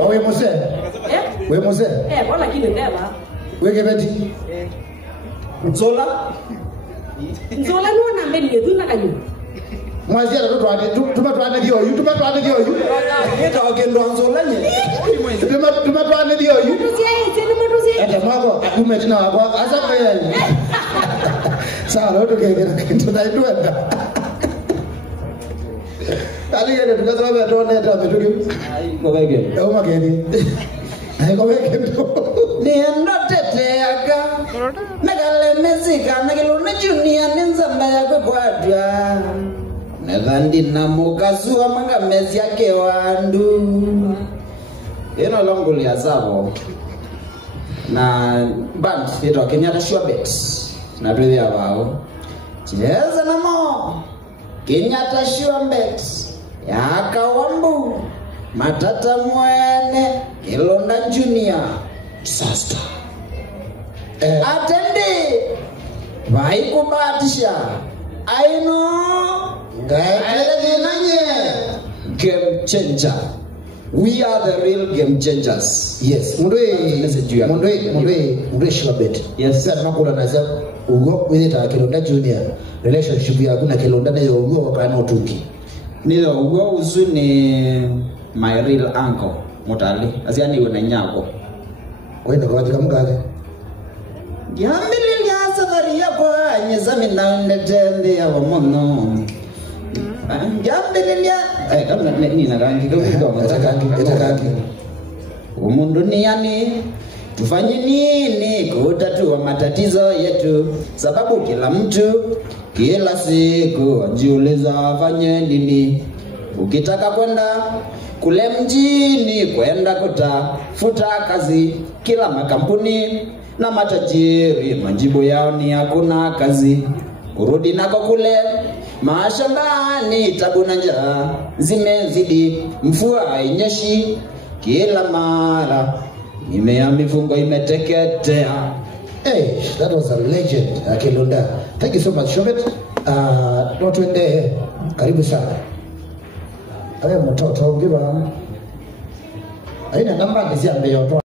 Wewe mose? Wewe mose? Wala kile ndela. Wewe beti? Nzola no na mbele yetu na kanyu. Mwazia na watu ade tumatwane dio yu Eta wakendo Nzola nye tumatwane dio yu Tusie. ata mwako akumetina wako asa kweli sawa leo tukengera kintu na idwenda aliye tukasema betone ata betuki Ko bege au mageni aiko weke Niendo teteaka Nagale mezika Nagiluna junior Nenzamba ya kukwadwa Nadhandi na mukazua Manga mezi yake wandu Eno longu liazabo Na band Ito Kenyatta Sure Bet Na tuwe ya wao Cheza na mo Kenyatta Sure Bet Yaka wambu Matata mwene Kilonda Junior Disaster Atende Vaikubatisha Aino Game changer. We are the real game changers. yes mundu shibabet Yes. sasa tunakula na sasa ugo wita Kilonda Junior relationship ya kuna Kilonda na ugo kana utuki Nilo ugo uzu ni my real uncle Mutali Asiani wena nyako kwenda kwa katika mkake Yambili ya safari ya kwa Nyezami na ndetende ya wamono Yambili ya kama nina rangi kama etakangi Umundu ni yani tufanye nini kutatua matatizo yetu sababu kila mtu kila siku ajiuliza afanye nini ukitaka kwenda kule mjini kwenda kutafuta kazi kila makampuni na matajiri majibu yao ni hakuna kazi kurudi nako kule mashambani tabu na njaa zimezidi mvua hainyeshi kila mara mimea mifungo imeteketea. Hey, that was a legend Kilonda. Thank you so much Shobet. Twende karibu sana. Awe mtoto ngiba. Aina namba nisiambe yoto.